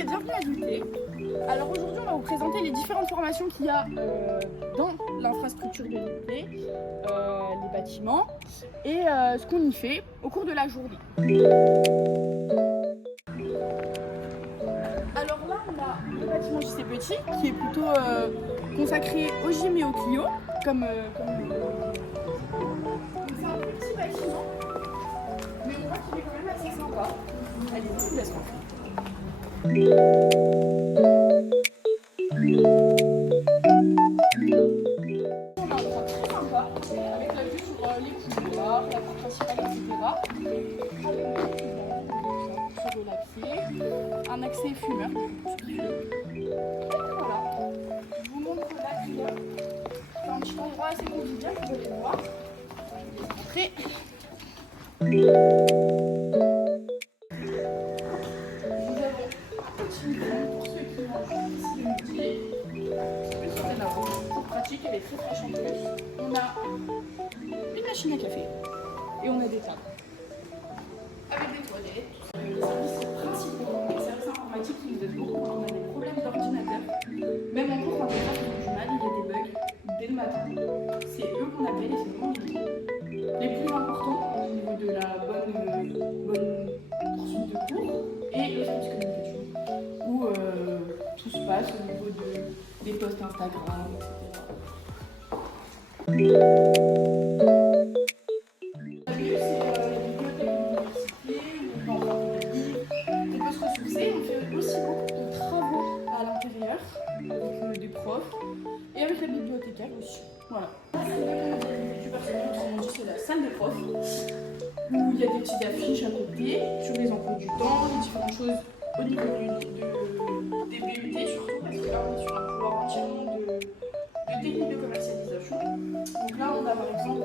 et bienvenue à Douté. Alors aujourd'hui, on va vous présenter les différentes formations qu'il y a dans l'infrastructure de Douté, les bâtiments et ce qu'on y fait au cours de la journée. Alors là, on a le bâtiment JC Petit qui est plutôt consacré au gym et au Clio, comme c'est un petit bâtiment, mais on voit qu'il est quand même assez sympa. Allez, je vous laisse rentrer. On a un endroit très sympa avec la vue sur les couloirs, la cour principale, etc. Se relaxer, un accès fumeur. Voilà. Je vous montre là qu'il y a un petit endroit assez convivial, vous allez voir. Après. Pour ceux qui mangent ici le midi, c'est pratique, elle est très fraîche en plus. On a une machine à café et on a des tables avec des toilettes. Les services principaux, les services informatiques qui nous aident beaucoup quand on a des problèmes d'ordinateur. Même en cours, quand les gens ont du mal, il y a des bugs dès le matin. C'est eux qu'on appelle et c'est vraiment les plus importants au niveau de la bonne poursuite de cours et le service communication. Où tout se passe au niveau des posts Instagram, etc. La BU, c'est les bibliothèques de l'université, où on peut avoir des livres, on peut se ressourcer. On fait aussi beaucoup de travaux à l'intérieur, avec des profs, et avec la bibliothécaire aussi. Voilà. C'est la salle des profs, où il y a des petites affiches à côté, sur les emplois du temps, les différentes choses au niveau des BUT surtout, parce que là on est sur un couloir entièrement de techniques de commercialisation. Donc là on a par exemple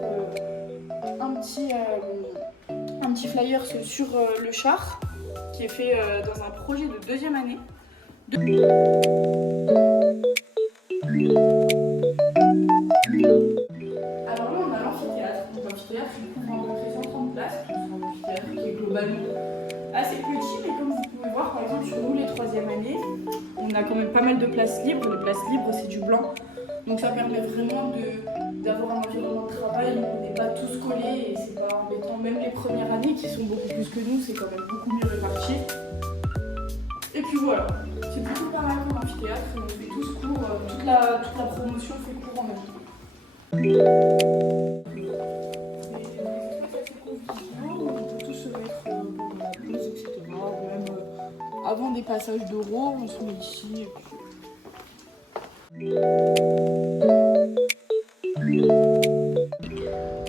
un petit flyer sur le char qui est fait dans un projet de deuxième année. Alors là on a l'amphithéâtre. Donc l'amphithéâtre il couvre à peu près 130 places. C'est un amphithéâtre qui est globalement assez petit, mais comme vous pouvez voir, par exemple, sur nous, les troisième années, on a quand même pas mal de places libres. Les places libres, c'est du blanc. Donc ça permet vraiment d'avoir un environnement de travail où on n'est pas tous collés et c'est pas embêtant. Même les premières années, qui sont beaucoup plus que nous, c'est quand même beaucoup mieux réparti. Et puis voilà, c'est plutôt pareil comme amphithéâtre. On fait tous cours, toute la promotion fait cours en même temps. Avant des passages d'oraux, on se met ici et puis...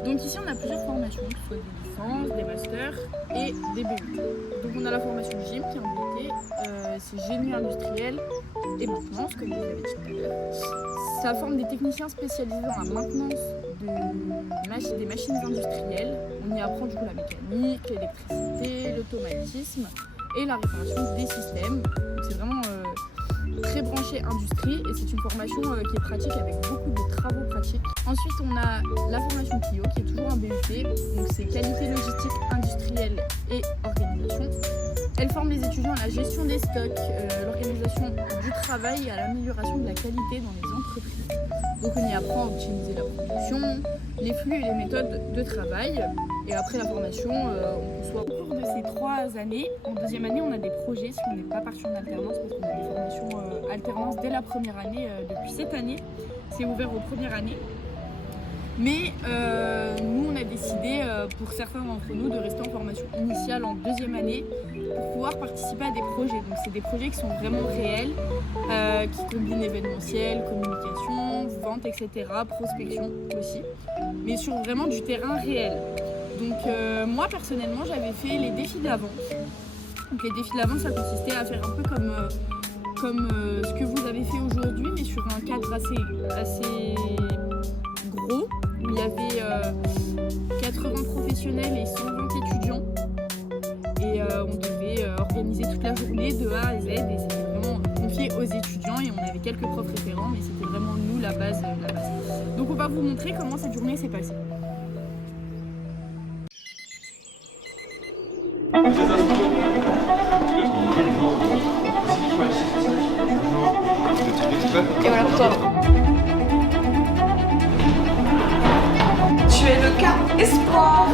Donc ici on a plusieurs formations, que ce soit des licences, des masters et des BUT. Donc on a la formation GYM qui est en BUT, c'est génie industriel et maintenance comme vous l'avez dit tout à l'heure. Ça forme des techniciens spécialisés dans la maintenance des machines industrielles. On y apprend du coup la mécanique, l'électricité, l'automatisme et la réparation des systèmes. C'est vraiment très branché industrie et c'est une formation qui est pratique avec beaucoup de travaux pratiques. Ensuite on a la formation Clio qui est toujours un BUT, donc c'est qualité logistique industrielle et organisation. Elle forme les étudiants à la gestion des stocks, l'organisation du travail et à l'amélioration de la qualité dans les entreprises. Donc on y apprend à optimiser la production, les flux et les méthodes de travail. Et après la formation, on soit au cours de ces 3 années. En deuxième année, on a des projets si on n'est pas parti en alternance, parce qu'on a des formations alternance dès la première année. Depuis cette année, c'est ouvert aux premières années. Mais nous, on a décidé, pour certains d'entre nous, de rester en formation initiale en deuxième année pour pouvoir participer à des projets. Donc c'est des projets qui sont vraiment réels, qui combinent événementiel, communication, vente, etc., prospection aussi, mais sur vraiment du terrain réel. Donc moi personnellement j'avais fait les défis de la vente. Donc les défis de la vente ça consistait à faire un peu comme ce que vous avez fait aujourd'hui mais sur un cadre assez gros où il y avait 80 professionnels et 120 étudiants et on devait organiser toute la journée de A à Z et c'était vraiment confié aux étudiants et on avait quelques profs référents mais c'était vraiment nous la base. Donc on va vous montrer comment cette journée s'est passée. Et voilà pour toi. Tu es le cas espoir.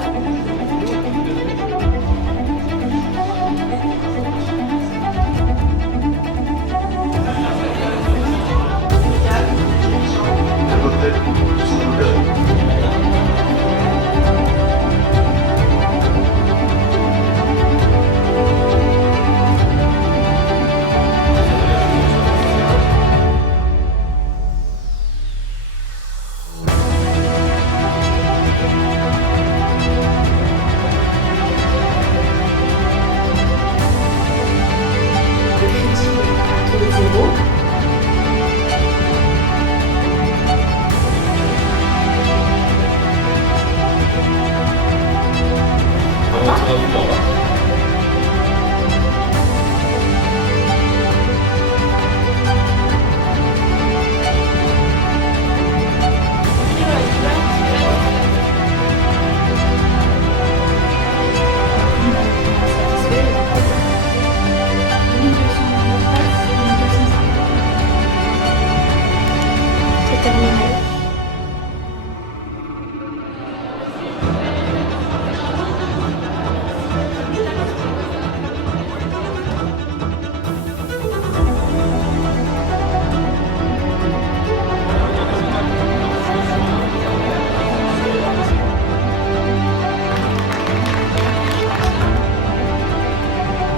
C'est terminé.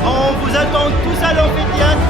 On vous attend tous à l'amphithéâtre.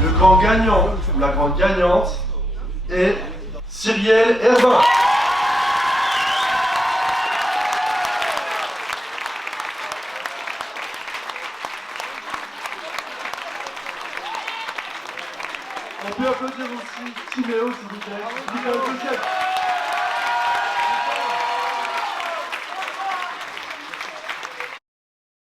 Le grand gagnant ou la grande gagnante est Cyrielle Herbin. On peut applaudir aussi Timéo, s'il vous plaît.